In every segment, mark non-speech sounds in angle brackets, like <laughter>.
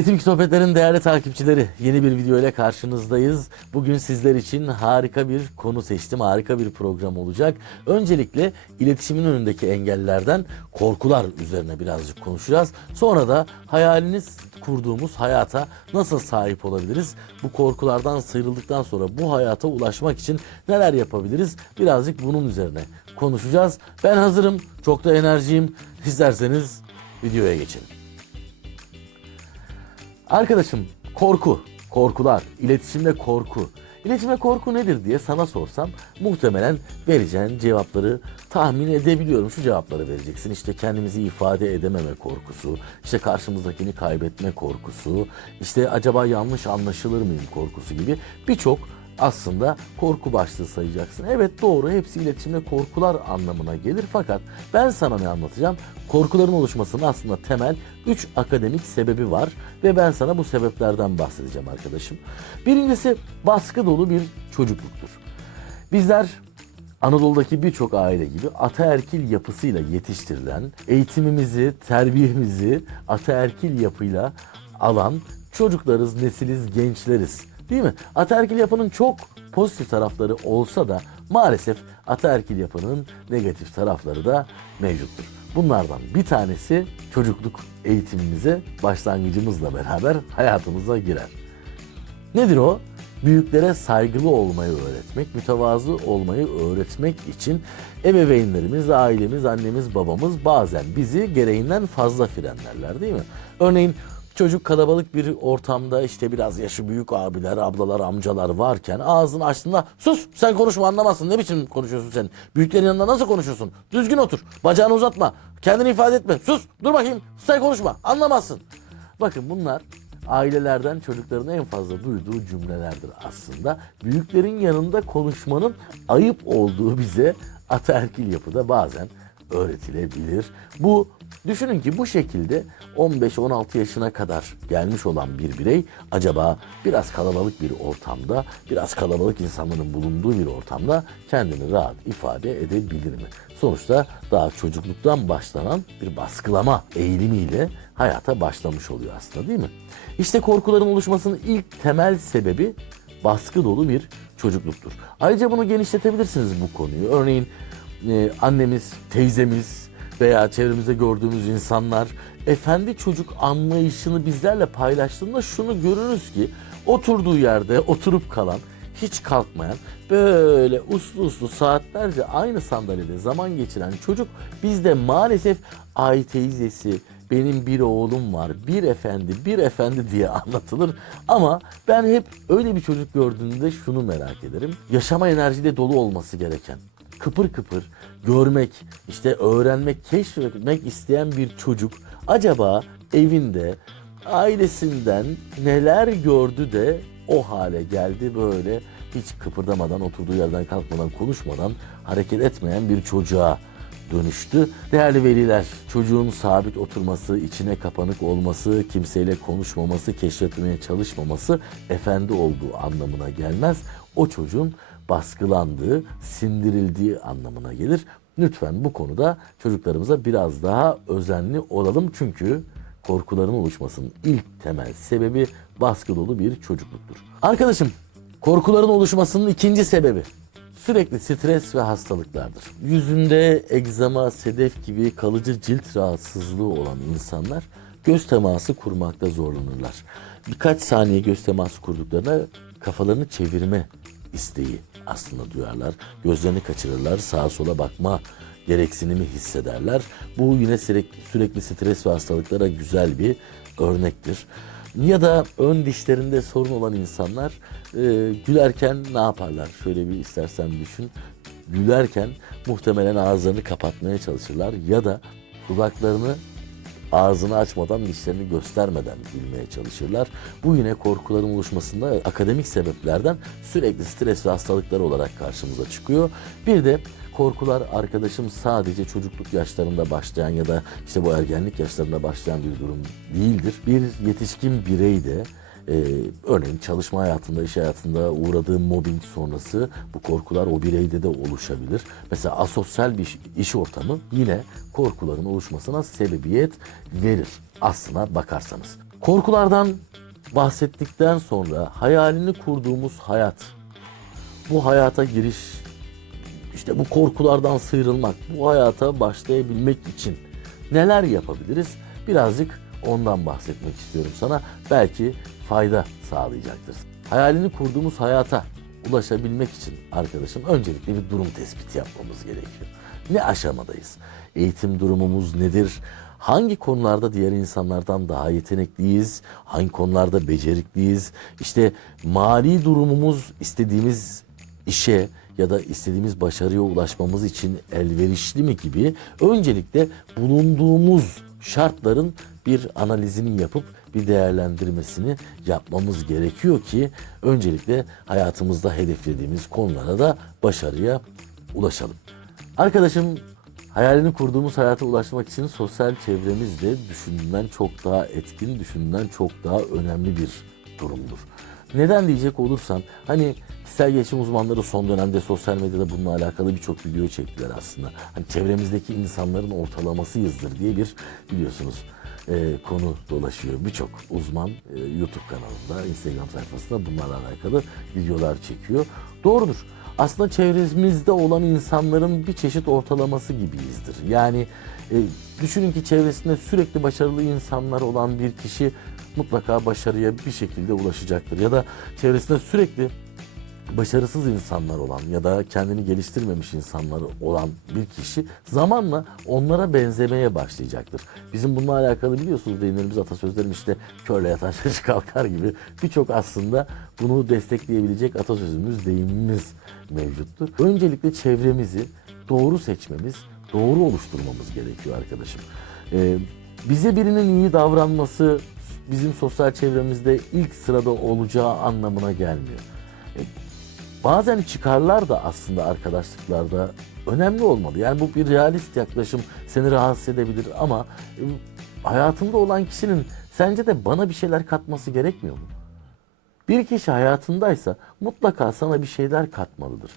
Ritmik Sohbetler'in değerli takipçileri yeni bir video ile karşınızdayız. Bugün sizler için harika bir konu seçtim. Harika bir program olacak. Öncelikle iletişimin önündeki engellerden korkular üzerine birazcık konuşacağız. Sonra da hayaliniz kurduğumuz hayata nasıl sahip olabiliriz? Bu korkulardan sıyrıldıktan sonra bu hayata ulaşmak için neler yapabiliriz? Birazcık bunun üzerine konuşacağız. Ben hazırım. Çok da enerjiyim. İsterseniz videoya geçelim. Arkadaşım korku, korkular, iletişimde korku. İletişimde korku nedir diye sana sorsam muhtemelen vereceğin cevapları tahmin edebiliyorum. Şu cevapları vereceksin. İşte kendimizi ifade edememe korkusu, işte karşımızdakini kaybetme korkusu, işte acaba yanlış anlaşılır mıyım korkusu gibi birçok aslında korku başlığı sayacaksın. Evet doğru hepsi iletişimde korkular anlamına gelir fakat ben sana ne anlatacağım? Korkuların oluşmasının aslında temel 3 akademik sebebi var ve ben sana bu sebeplerden bahsedeceğim arkadaşım. Birincisi baskı dolu bir çocukluktur. Bizler Anadolu'daki birçok aile gibi ataerkil yapısıyla yetiştirilen, eğitimimizi, terbiyemizi ataerkil yapıyla alan çocuklarız, nesiliz, gençleriz. Değil mi? Ataerkil yapının çok pozitif tarafları olsa da maalesef ataerkil yapının negatif tarafları da mevcuttur. Bunlardan bir tanesi çocukluk eğitimimize başlangıcımızla beraber hayatımıza girer. Nedir o? Büyüklere saygılı olmayı öğretmek, mütevazı olmayı öğretmek için ebeveynlerimiz, ailemiz, annemiz, babamız bazen bizi gereğinden fazla frenlerler değil mi? Örneğin çocuk kalabalık bir ortamda işte biraz yaşı büyük abiler, ablalar, amcalar varken ağzını açtığında sus sen konuşma anlamazsın ne biçim konuşuyorsun sen? Büyüklerin yanında nasıl konuşuyorsun? Düzgün otur, bacağını uzatma, kendini ifade etme, sus dur bakayım sen konuşma anlamazsın. Bakın bunlar ailelerden çocukların en fazla duyduğu cümlelerdir aslında. Büyüklerin yanında konuşmanın ayıp olduğu bize ataerkil yapıda bazen öğretilebilir. Bu düşünün ki bu şekilde 15-16 yaşına kadar gelmiş olan bir birey acaba biraz kalabalık bir ortamda, biraz kalabalık insanların bulunduğu bir ortamda kendini rahat ifade edebilir mi? Sonuçta daha çocukluktan başlanan bir baskılama eğilimiyle hayata başlamış oluyor aslında değil mi? İşte korkuların oluşmasının ilk temel sebebi baskı dolu bir çocukluktur. Ayrıca bunu genişletebilirsiniz bu konuyu. Örneğin e, annemiz, teyzemiz veya çevremizde gördüğümüz insanlar efendi çocuk anlayışını bizlerle paylaştığında şunu görürüz ki oturduğu yerde oturup kalan hiç kalkmayan böyle uslu uslu saatlerce aynı sandalyede zaman geçiren çocuk bizde maalesef ay teyzesi benim bir oğlum var bir efendi bir efendi diye anlatılır. Ama ben hep öyle bir çocuk gördüğümde şunu merak ederim. Yaşama enerjiyle dolu olması gereken kıpır kıpır görmek, işte öğrenmek, keşfetmek isteyen bir çocuk acaba evinde ailesinden neler gördü de o hale geldi böyle hiç kıpırdamadan, oturduğu yerden kalkmadan, konuşmadan hareket etmeyen bir çocuğa dönüştü. Değerli veliler, çocuğun sabit oturması, içine kapanık olması, kimseyle konuşmaması, keşfetmeye çalışmaması efendi olduğu anlamına gelmez. O çocuğun baskılandığı, sindirildiği anlamına gelir. Lütfen bu konuda çocuklarımıza biraz daha özenli olalım çünkü korkuların oluşmasının ilk temel sebebi baskı dolu bir çocukluktur. Arkadaşım, korkuların oluşmasının ikinci sebebi sürekli stres ve hastalıklardır. Yüzünde egzama, sedef gibi kalıcı cilt rahatsızlığı olan insanlar göz teması kurmakta zorlanırlar. Birkaç saniye göz teması kurduklarında kafalarını çevirme isteği aslında duyarlar. Gözlerini kaçırırlar, sağa sola bakma gereksinimi hissederler. Bu yine sürekli, sürekli stres ve hastalıklara güzel bir örnektir. Ya da ön dişlerinde sorun olan insanlar e, gülerken ne yaparlar? Şöyle bir istersen düşün. Gülerken muhtemelen ağızlarını kapatmaya çalışırlar ya da dudaklarını ağzını açmadan dişlerini göstermeden bilmeye çalışırlar. Bu yine korkuların oluşmasında akademik sebeplerden sürekli stres ve hastalıklar olarak karşımıza çıkıyor. Bir de korkular arkadaşım sadece çocukluk yaşlarında başlayan ya da işte bu ergenlik yaşlarında başlayan bir durum değildir. Bir yetişkin birey de ee, örneğin çalışma hayatında, iş hayatında uğradığı mobbing sonrası bu korkular o bireyde de oluşabilir. Mesela asosyal bir iş, iş ortamı yine korkuların oluşmasına sebebiyet verir aslına bakarsanız. Korkulardan bahsettikten sonra hayalini kurduğumuz hayat, bu hayata giriş, işte bu korkulardan sıyrılmak, bu hayata başlayabilmek için neler yapabiliriz? Birazcık ondan bahsetmek istiyorum sana. Belki fayda sağlayacaktır. Hayalini kurduğumuz hayata ulaşabilmek için arkadaşım öncelikle bir durum tespiti yapmamız gerekiyor. Ne aşamadayız? Eğitim durumumuz nedir? Hangi konularda diğer insanlardan daha yetenekliyiz? Hangi konularda becerikliyiz? İşte mali durumumuz istediğimiz işe ya da istediğimiz başarıya ulaşmamız için elverişli mi gibi öncelikle bulunduğumuz şartların bir analizini yapıp bir değerlendirmesini yapmamız gerekiyor ki öncelikle hayatımızda hedeflediğimiz konulara da başarıya ulaşalım. Arkadaşım hayalini kurduğumuz hayata ulaşmak için sosyal çevremiz de düşündüğünden çok daha etkin, düşündüğünden çok daha önemli bir durumdur. Neden diyecek olursan hani kişisel gelişim uzmanları son dönemde sosyal medyada bununla alakalı birçok video çektiler aslında. Hani çevremizdeki insanların ortalamasıyızdır diye bir biliyorsunuz e, konu dolaşıyor. Birçok uzman e, YouTube kanalında, Instagram sayfasında bunlarla alakalı videolar çekiyor. Doğrudur. Aslında çevremizde olan insanların bir çeşit ortalaması gibiyizdir. Yani e, düşünün ki çevresinde sürekli başarılı insanlar olan bir kişi mutlaka başarıya bir şekilde ulaşacaktır. Ya da çevresinde sürekli başarısız insanlar olan ya da kendini geliştirmemiş insanlar olan bir kişi zamanla onlara benzemeye başlayacaktır. Bizim bununla alakalı biliyorsunuz deyimlerimiz atasözlerimiz işte körle yatan <laughs> şaşı kalkar gibi birçok aslında bunu destekleyebilecek atasözümüz, deyimimiz mevcuttur. Öncelikle çevremizi doğru seçmemiz, doğru oluşturmamız gerekiyor arkadaşım. Ee, bize birinin iyi davranması bizim sosyal çevremizde ilk sırada olacağı anlamına gelmiyor. Bazen çıkarlar da aslında arkadaşlıklarda önemli olmalı. Yani bu bir realist yaklaşım seni rahatsız edebilir ama e, hayatımda olan kişinin sence de bana bir şeyler katması gerekmiyor mu? Bir kişi hayatındaysa mutlaka sana bir şeyler katmalıdır.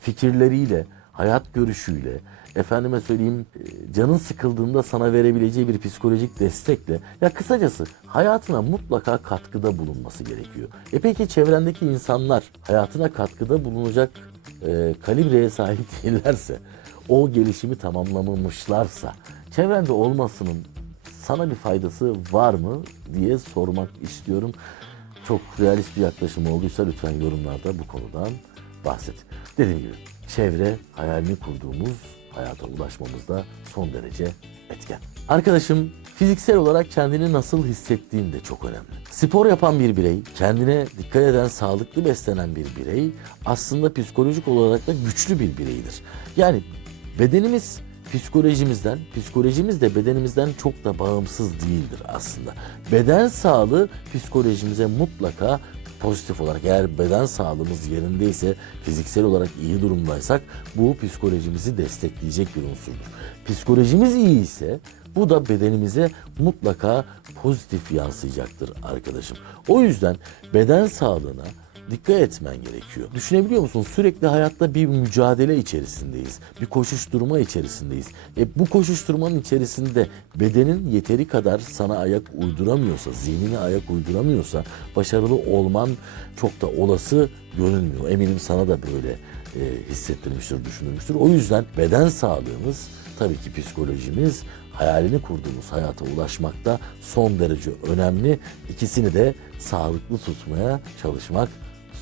Fikirleriyle, hayat görüşüyle, efendime söyleyeyim e, canın sıkıldığında sana verebileceği bir psikolojik destekle ya kısacası hayatına mutlaka katkıda bulunması gerekiyor. E peki çevrendeki insanlar hayatına katkıda bulunacak e, kalibreye sahip <laughs> değillerse, o gelişimi tamamlamamışlarsa, çevrende olmasının sana bir faydası var mı diye sormak istiyorum. Çok realist bir yaklaşım olduysa lütfen yorumlarda bu konudan bahset. Dediğim gibi çevre hayalini kurduğumuz hayata ulaşmamızda son derece etken. Arkadaşım fiziksel olarak kendini nasıl hissettiğin de çok önemli. Spor yapan bir birey, kendine dikkat eden, sağlıklı beslenen bir birey aslında psikolojik olarak da güçlü bir bireydir. Yani bedenimiz psikolojimizden, psikolojimiz de bedenimizden çok da bağımsız değildir aslında. Beden sağlığı psikolojimize mutlaka pozitif olarak eğer beden sağlığımız yerindeyse, fiziksel olarak iyi durumdaysak bu psikolojimizi destekleyecek bir unsurdur. Psikolojimiz iyi ise bu da bedenimize mutlaka pozitif yansıyacaktır arkadaşım. O yüzden beden sağlığına dikkat etmen gerekiyor. Düşünebiliyor musun? Sürekli hayatta bir mücadele içerisindeyiz. Bir koşuşturma içerisindeyiz. E bu koşuşturmanın içerisinde bedenin yeteri kadar sana ayak uyduramıyorsa, zihnine ayak uyduramıyorsa başarılı olman çok da olası görünmüyor. Eminim sana da böyle e, hissettirmiştir, düşünülmüştür. O yüzden beden sağlığımız tabii ki psikolojimiz hayalini kurduğumuz hayata ulaşmakta son derece önemli. İkisini de sağlıklı tutmaya çalışmak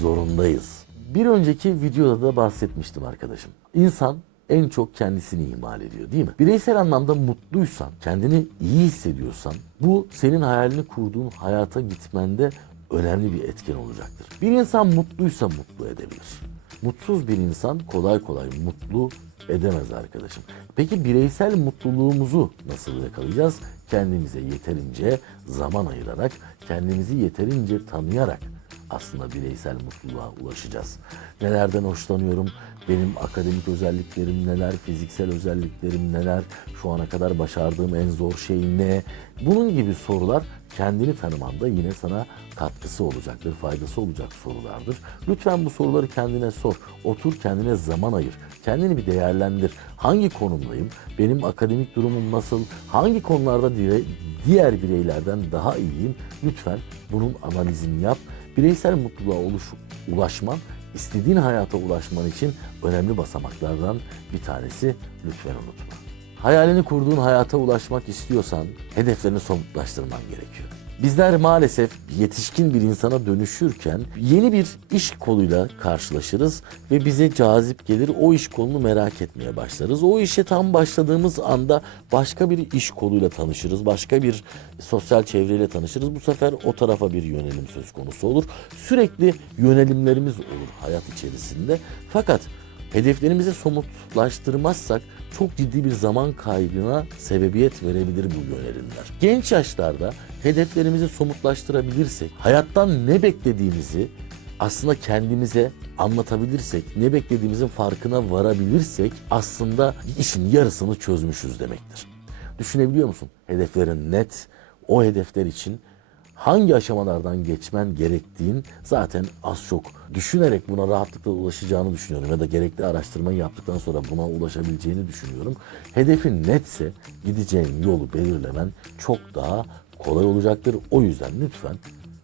zorundayız. Bir önceki videoda da bahsetmiştim arkadaşım. İnsan en çok kendisini ihmal ediyor değil mi? Bireysel anlamda mutluysan, kendini iyi hissediyorsan bu senin hayalini kurduğun hayata gitmende önemli bir etken olacaktır. Bir insan mutluysa mutlu edebilir. Mutsuz bir insan kolay kolay mutlu edemez arkadaşım. Peki bireysel mutluluğumuzu nasıl yakalayacağız? Kendimize yeterince zaman ayırarak, kendimizi yeterince tanıyarak aslında bireysel mutluluğa ulaşacağız. Nelerden hoşlanıyorum? Benim akademik özelliklerim neler? Fiziksel özelliklerim neler? Şu ana kadar başardığım en zor şey ne? Bunun gibi sorular kendini tanımanda yine sana katkısı olacaktır, faydası olacak sorulardır. Lütfen bu soruları kendine sor. Otur kendine zaman ayır. Kendini bir değerlendir. Hangi konumdayım? Benim akademik durumum nasıl? Hangi konularda diğer bireylerden daha iyiyim? Lütfen bunun analizini yap. Bireysel mutluluğa oluş, ulaşman, istediğin hayata ulaşman için önemli basamaklardan bir tanesi lütfen unutma. Hayalini kurduğun hayata ulaşmak istiyorsan hedeflerini somutlaştırman gerekiyor. Bizler maalesef yetişkin bir insana dönüşürken yeni bir iş koluyla karşılaşırız ve bize cazip gelir. O iş kolunu merak etmeye başlarız. O işe tam başladığımız anda başka bir iş koluyla tanışırız. Başka bir sosyal çevreyle tanışırız. Bu sefer o tarafa bir yönelim söz konusu olur. Sürekli yönelimlerimiz olur hayat içerisinde. Fakat hedeflerimizi somutlaştırmazsak çok ciddi bir zaman kaybına sebebiyet verebilir bu yönelimler. Genç yaşlarda hedeflerimizi somutlaştırabilirsek, hayattan ne beklediğimizi aslında kendimize anlatabilirsek, ne beklediğimizin farkına varabilirsek aslında işin yarısını çözmüşüz demektir. Düşünebiliyor musun? Hedeflerin net, o hedefler için hangi aşamalardan geçmen gerektiğin zaten az çok düşünerek buna rahatlıkla ulaşacağını düşünüyorum ya da gerekli araştırmayı yaptıktan sonra buna ulaşabileceğini düşünüyorum. Hedefin netse gideceğin yolu belirlemen çok daha kolay olacaktır. O yüzden lütfen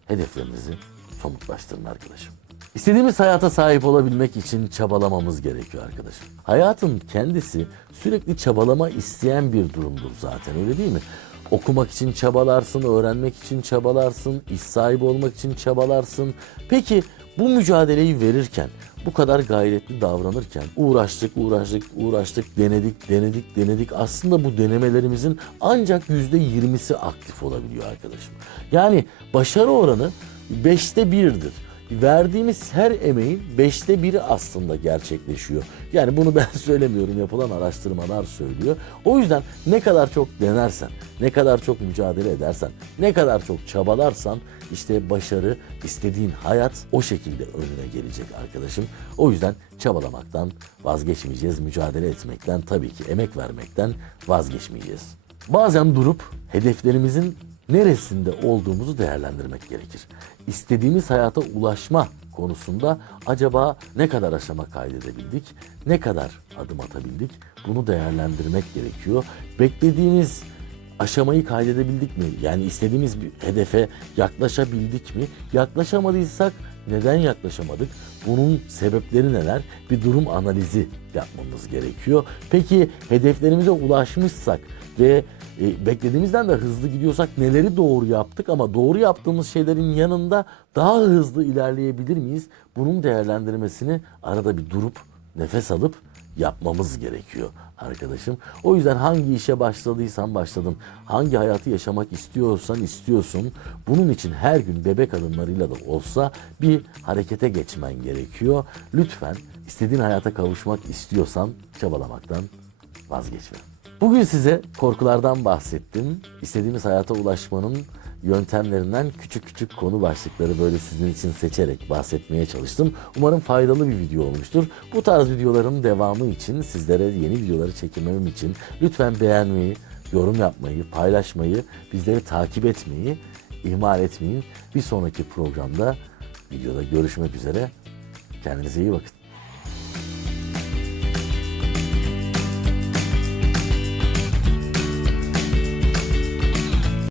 hedeflerinizi somutlaştırın arkadaşım. İstediğimiz hayata sahip olabilmek için çabalamamız gerekiyor arkadaşım. Hayatın kendisi sürekli çabalama isteyen bir durumdur zaten öyle değil mi? Okumak için çabalarsın, öğrenmek için çabalarsın, iş sahibi olmak için çabalarsın. Peki bu mücadeleyi verirken, bu kadar gayretli davranırken uğraştık, uğraştık, uğraştık, denedik, denedik, denedik. Aslında bu denemelerimizin ancak yüzde yirmisi aktif olabiliyor arkadaşım. Yani başarı oranı beşte birdir verdiğimiz her emeğin beşte biri aslında gerçekleşiyor. Yani bunu ben <laughs> söylemiyorum yapılan araştırmalar söylüyor. O yüzden ne kadar çok denersen, ne kadar çok mücadele edersen, ne kadar çok çabalarsan işte başarı, istediğin hayat o şekilde önüne gelecek arkadaşım. O yüzden çabalamaktan vazgeçmeyeceğiz, mücadele etmekten tabii ki emek vermekten vazgeçmeyeceğiz. Bazen durup hedeflerimizin neresinde olduğumuzu değerlendirmek gerekir. İstediğimiz hayata ulaşma konusunda acaba ne kadar aşama kaydedebildik, ne kadar adım atabildik bunu değerlendirmek gerekiyor. Beklediğimiz aşamayı kaydedebildik mi? Yani istediğimiz bir hedefe yaklaşabildik mi? Yaklaşamadıysak neden yaklaşamadık? Bunun sebepleri neler? Bir durum analizi yapmamız gerekiyor. Peki hedeflerimize ulaşmışsak ve e, beklediğimizden de hızlı gidiyorsak neleri doğru yaptık ama doğru yaptığımız şeylerin yanında daha hızlı ilerleyebilir miyiz? Bunun değerlendirmesini arada bir durup nefes alıp yapmamız gerekiyor arkadaşım. O yüzden hangi işe başladıysan başladın, hangi hayatı yaşamak istiyorsan istiyorsun. Bunun için her gün bebek adımlarıyla da olsa bir harekete geçmen gerekiyor. Lütfen istediğin hayata kavuşmak istiyorsan çabalamaktan vazgeçme. Bugün size korkulardan bahsettim. İstediğimiz hayata ulaşmanın yöntemlerinden küçük küçük konu başlıkları böyle sizin için seçerek bahsetmeye çalıştım. Umarım faydalı bir video olmuştur. Bu tarz videoların devamı için sizlere yeni videoları çekmem için lütfen beğenmeyi, yorum yapmayı, paylaşmayı, bizleri takip etmeyi ihmal etmeyin. Bir sonraki programda videoda görüşmek üzere. Kendinize iyi bakın.